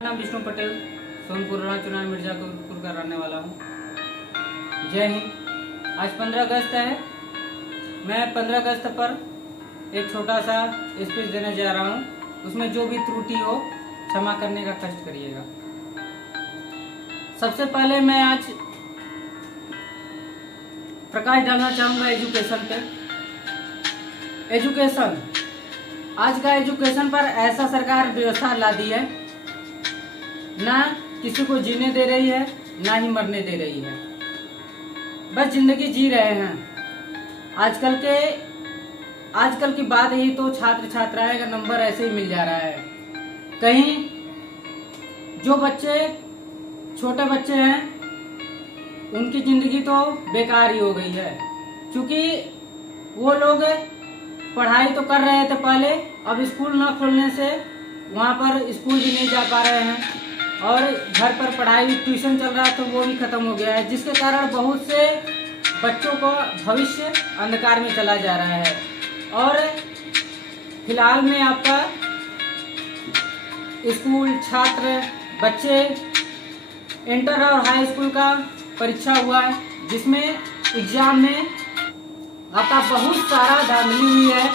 नाम विष्णु पटेल, सोनपुर चुनाव मिर्जापुर का रहने वाला हूँ। जय हिंद। आज 15 अगस्त है। मैं 15 अगस्त पर एक छोटा सा स्पीच देने जा रहा हूँ। उसमें जो भी त्रुटि हो क्षमा करने का कष्ट करिएगा। सबसे पहले मैं आज प्रकाश डालना चाहूँगा एजुकेशन पे। एजुकेशन, आज का एजुकेशन पर ऐसा सरकार व्यवस्था ला दी है, ना किसी को जीने दे रही है ना ही मरने दे रही है, बस जिंदगी जी रहे हैं। आजकल की बात ही तो छात्र छात्राएं का नंबर ऐसे ही मिल जा रहा है। कहीं जो बच्चे छोटे बच्चे हैं उनकी जिंदगी तो बेकार ही हो गई है, क्योंकि वो लोग पढ़ाई तो कर रहे थे पहले, अब स्कूल ना खोलने से वहाँ पर स्कूल भी नहीं जा पा रहे हैं और घर पर पढ़ाई ट्यूशन चल रहा तो वो भी खत्म हो गया है, जिसके कारण बहुत से बच्चों को भविष्य अंधकार में चला जा रहा है। और फिलहाल में आपका स्कूल छात्र बच्चे इंटर और हाई स्कूल का परीक्षा हुआ है, जिसमें एग्जाम में आपका बहुत सारा धांधली हुई है।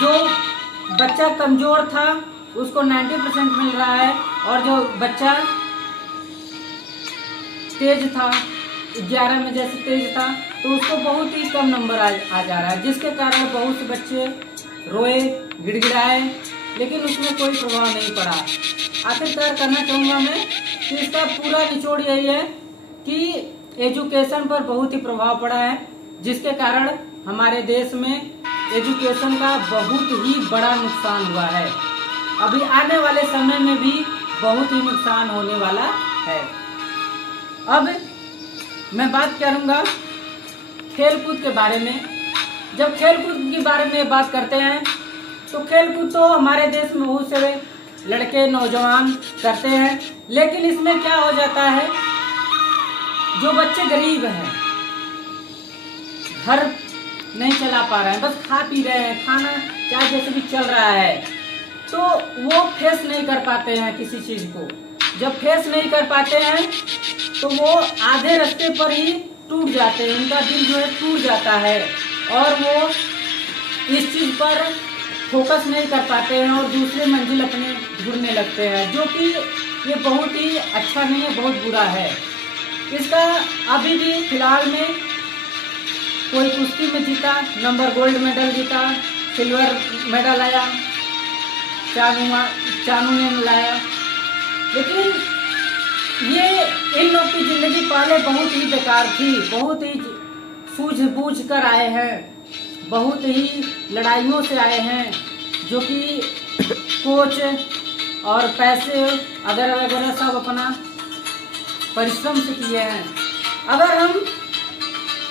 जो बच्चा कमजोर था उसको 90% मिल रहा है और जो बच्चा तेज था 11 में जैसे तेज था तो उसको बहुत ही कम नंबर आ जा रहा है, जिसके कारण बहुत से बच्चे रोए गिड़गिड़ाए, लेकिन उसमें कोई प्रभाव नहीं पड़ा। आखिरकार करना चाहूँगा मैं कि इसका पूरा निचोड़ यही है कि एजुकेशन पर बहुत ही प्रभाव पड़ा है, जिसके कारण हमारे देश में एजुकेशन का बहुत ही बड़ा नुकसान हुआ है। अभी आने वाले समय में भी बहुत ही नुकसान होने वाला है। अब मैं बात करूंगा खेलकूद के बारे में। जब खेलकूद के बारे में बात करते हैं तो खेलकूद तो हमारे देश में बहुत से लड़के नौजवान करते हैं, लेकिन इसमें क्या हो जाता है, जो बच्चे गरीब हैं, घर नहीं चला पा रहे हैं, बस खा पी रहे हैं, खाना चाहे जैसे भी चल रहा है, तो वो फेस नहीं कर पाते हैं किसी चीज को। जब फेस नहीं कर पाते हैं तो वो आधे रास्ते पर ही टूट जाते हैं, उनका दिल जो है टूट जाता है और वो इस चीज पर फोकस नहीं कर पाते हैं और दूसरे मंजिल अपने ढूंढने लगते हैं, जो कि ये बहुत ही अच्छा नहीं है, बहुत बुरा है। इसका अभी भी फिलहाल में कोई कुश्ती में जीता, नंबर गोल्ड मेडल जीता, सिल्वर मेडल आया, चानू ने लाया, लेकिन ये इन लोग की जिंदगी पहले बहुत ही बेकार थी, बहुत ही सूझबूझ कर आए हैं, बहुत ही लड़ाइयों से आए हैं, जो कि कोच और पैसे वगैरह वगैरह सब अपना परिश्रम से किए हैं। अगर हम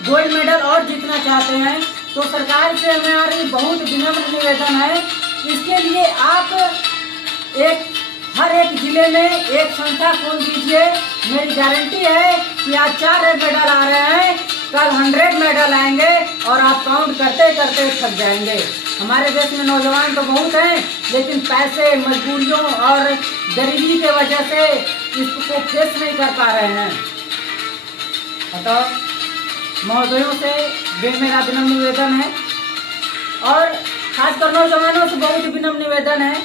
गोल्ड मेडल और जीतना चाहते हैं तो सरकार से हमारी बहुत विनम्र निवेदन है, इसके लिए आप हर एक जिले में एक संस्था खोल दीजिए। मेरी गारंटी है कि आज 4 मेडल आ रहे हैं, कल 100 मेडल आएंगे और आप काउंट करते करते थक जाएंगे। हमारे देश में नौजवान तो बहुत हैं, लेकिन पैसे, मजबूरियों और गरीबी के वजह से इसको फेस नहीं कर पा रहे हैं। अतः महोदयों से मेरा विनम्र निवेदन है और खासकर नौजवानों से बहुत विनम्र निवेदन है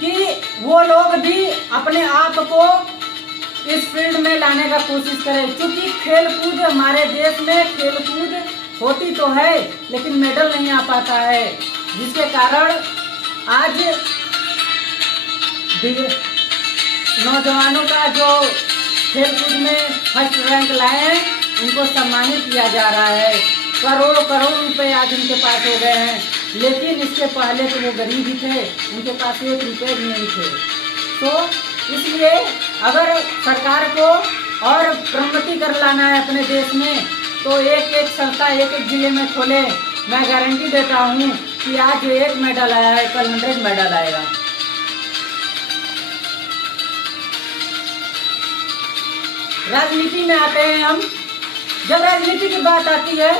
कि वो लोग भी अपने आप को इस फील्ड में लाने का कोशिश करें, क्योंकि खेलकूद हमारे देश में खेलकूद होती तो है लेकिन मेडल नहीं आ पाता है, जिसके कारण आज नौजवानों का जो खेलकूद में फर्स्ट रैंक लाए हैं उनको सम्मानित किया जा रहा है। करोड़ों रुपए आज उनके पास हो गए हैं, लेकिन इसके पहले तो वो गरीब ही थे, उनके पास 1 रुपये भी नहीं थे। तो इसलिए अगर सरकार को और प्रगति कर लाना है अपने देश में तो एक संस्था एक जिले में खोले। मैं गारंटी देता हूँ कि आज 1 मेडल आया है, कल 100 मेडल आएगा। राजनीति में आते हैं हम। जब राजनीति की बात आती है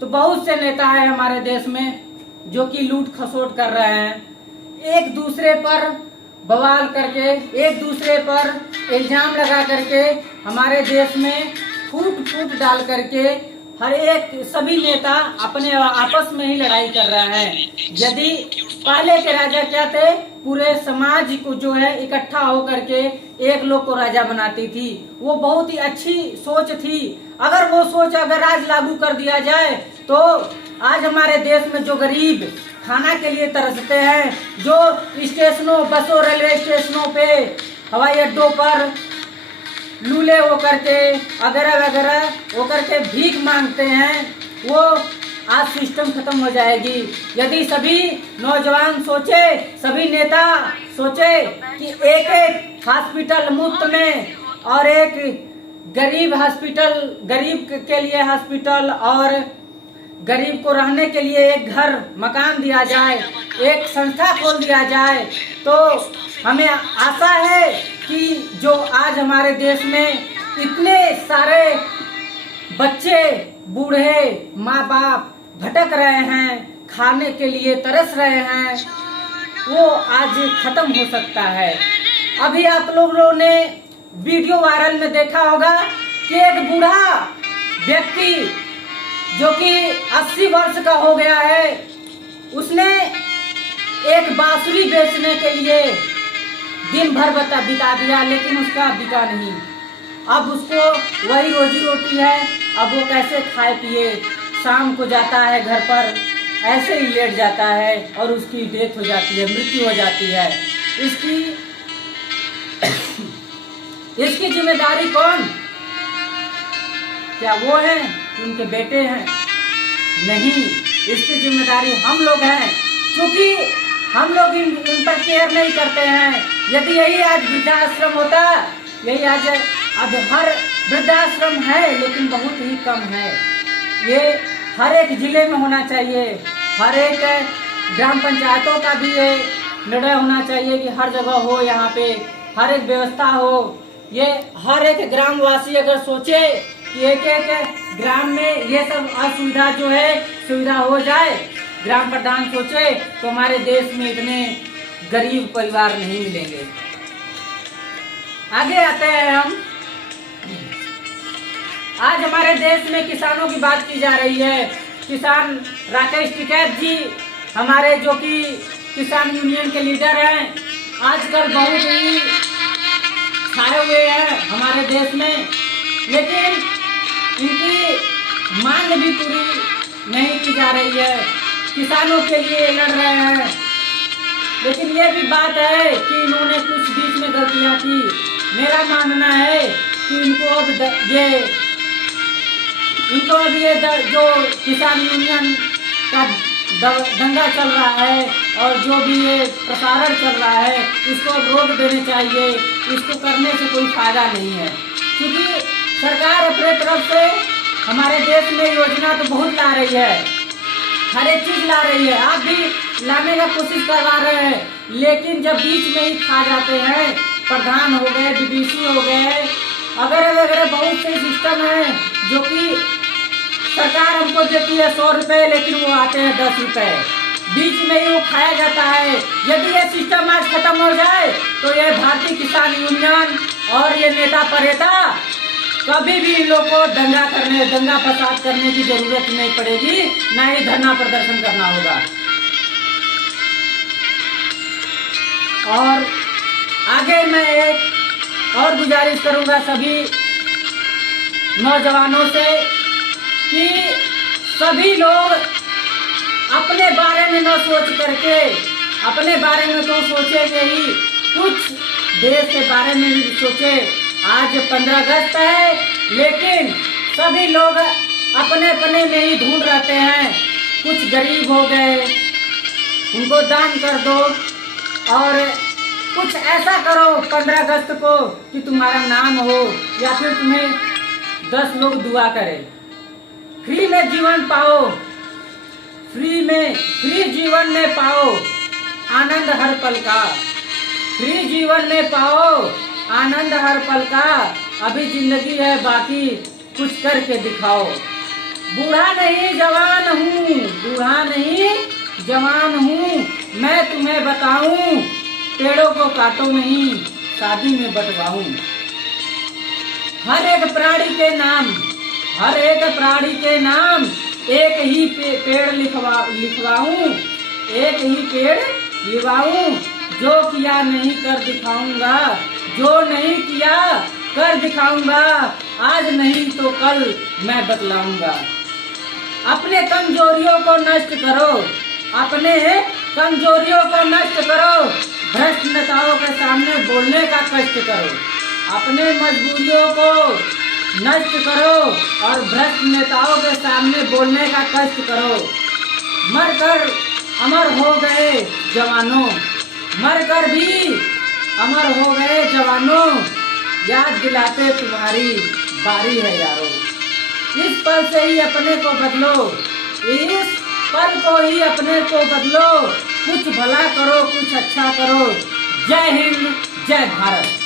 तो बहुत से नेता है हमारे देश में जो कि लूट खसोट कर रहे हैं, एक दूसरे पर बवाल करके, एक दूसरे पर इल्जाम लगा करके, हमारे देश में फूट फूट डाल करके हर एक सभी नेता अपने आपस में ही लड़ाई कर रहे हैं। यदि पहले के राजा क्या थे, पूरे समाज को जो है इकट्ठा होकर के एक लोग को राजा बनाती थी। वो बहुत ही अच्छी सोच थी। अगर वो सोच अगर आज लागू कर दिया जाए तो आज हमारे देश में जो गरीब खाना के लिए तरसते हैं, जो स्टेशनों, बसों, रेलवे स्टेशनों पे, हवाई अड्डों पर लूले होकर के वगैरह वगैरह होकर के भीख मांगते हैं, वो आज सिस्टम खत्म हो जाएगी। यदि सभी नौजवान सोचे, सभी नेता सोचे कि एक एक हॉस्पिटल मुफ्त में और एक गरीब हॉस्पिटल, गरीब के लिए हॉस्पिटल और गरीब को रहने के लिए एक घर मकान दिया जाए, एक संस्था खोल दिया जाए, तो हमें आशा है कि जो आज हमारे देश में इतने सारे बच्चे, बूढ़े, माँ बाप भटक रहे हैं, खाने के लिए तरस रहे हैं, वो आज खत्म हो सकता है। अभी आप लोगों ने वीडियो वायरल में देखा होगा कि एक बूढ़ा व्यक्ति जो कि 80 वर्ष का हो गया है, उसने एक बांसुरी बेचने के लिए दिन भर बिता दिया, लेकिन उसका बिका नहीं। अब उसको वही रोजी रोटी है। अब वो कैसे खाए पिए, शाम को जाता है घर पर, ऐसे ही लेट जाता है और उसकी डेथ हो जाती है, मृत्यु हो जाती है। इसकी जिम्मेदारी कौन? क्या वो है कि उनके बेटे हैं? नहीं, इसकी जिम्मेदारी हम लोग हैं, क्योंकि हम लोग इन पर केयर नहीं करते हैं। यदि यही आज वृद्धाश्रम होता, यही आज हर वृद्धाश्रम है लेकिन बहुत ही कम है। ये हर एक जिले में होना चाहिए, हर एक ग्राम पंचायतों का भी ये निर्णय होना चाहिए कि हर जगह हो, यहाँ पे हर एक व्यवस्था हो। ये हर एक ग्रामवासी अगर सोचे कि एक एक ग्राम में ये सब असुविधा जो है सुविधा हो जाए, ग्राम प्रधान सोचे, तो हमारे देश में इतने गरीब परिवार नहीं मिलेंगे। आगे आते हैं हम। आज हमारे देश में किसानों की बात की जा रही है। किसान राकेश टिकैत जी हमारे जो कि किसान यूनियन के लीडर हैं, आजकल बहुत ही छाए हुए हैं हमारे देश में, लेकिन इनकी मांग भी पूरी नहीं की जा रही है। किसानों के लिए लड़ रहे हैं, लेकिन ये भी बात है कि इन्होंने कुछ बीच में गलतियां की। मेरा मानना है कि इनको अब ये जो किसान यूनियन का दंगा चल रहा है और जो भी ये प्रसारण चल रहा है, इसको रोक देने चाहिए। इसको करने से कोई फायदा नहीं है, क्योंकि सरकार अपने तरफ से हमारे देश में योजना तो बहुत ला रही है, हर एक चीज ला रही है, आप भी लाने का कोशिश करवा रहे हैं, लेकिन जब बीच में ही खा जाते हैं, प्रधान हो गए, बीडीसी हो गए, वगैरह वगैरह बहुत से सिस्टम है जो कि सरकार हमको देती है 100 रुपये, लेकिन वो आते हैं 10 रुपये, बीच में ही वो खाया जाता है। यदि ये सिस्टम आज खत्म हो जाए तो ये भारतीय किसान यूनियन और ये नेता परेता कभी भी इन लोग को दंगा फसाद करने की जरूरत नहीं पड़ेगी, ना ही धरना प्रदर्शन करना होगा। और आगे मैं एक और गुजारिश करूंगा सभी नौजवानों से कि सभी लोग अपने बारे में न सोच करके, अपने बारे में तो सोचेंगे ही, कुछ देश के बारे में भी सोचे। आज 15 अगस्त है, लेकिन सभी लोग अपने अपने में ही ढूंढ रहते हैं। कुछ गरीब हो गए, उनको दान कर दो, और कुछ ऐसा करो 15 अगस्त को कि तुम्हारा नाम हो, या फिर तुम्हें 10 लोग दुआ करें। फ्री में जीवन पाओ, फ्री जीवन में पाओ आनंद हर पल का, फ्री जीवन में पाओ आनंद हर पल का, अभी जिंदगी है बाकी कुछ करके दिखाओ। बूढ़ा नहीं जवान हूँ, बूढ़ा नहीं जवान हूँ, मैं तुम्हें बताऊँ पेड़ों को काटो नहीं, शादी में बंटवाऊं। हर एक प्राणी के नाम, हर एक प्राणी के नाम एक ही पेड़ लिखवाऊं, एक ही पेड़ लिखवाऊं। जो किया नहीं कर दिखाऊंगा, जो नहीं किया कर दिखाऊंगा, आज नहीं तो कल मैं बतलाऊंगा। अपने कमजोरियों को नष्ट करो, अपने कमजोरियों को नष्ट करो, भ्रष्ट नेताओं के सामने बोलने का कष्ट करो। अपने मजबूरियों को नष्ट करो और भ्रष्ट नेताओं के सामने बोलने का कष्ट करो। मरकर अमर हो गए जवानों, मरकर भी अमर हो गए जवानों, याद दिलाते तुम्हारी बारी है यारो। इस पल से ही अपने को बदलो, इस पल को ही अपने को बदलो, कुछ भला करो, कुछ अच्छा करो। जय हिंद, जय भारत।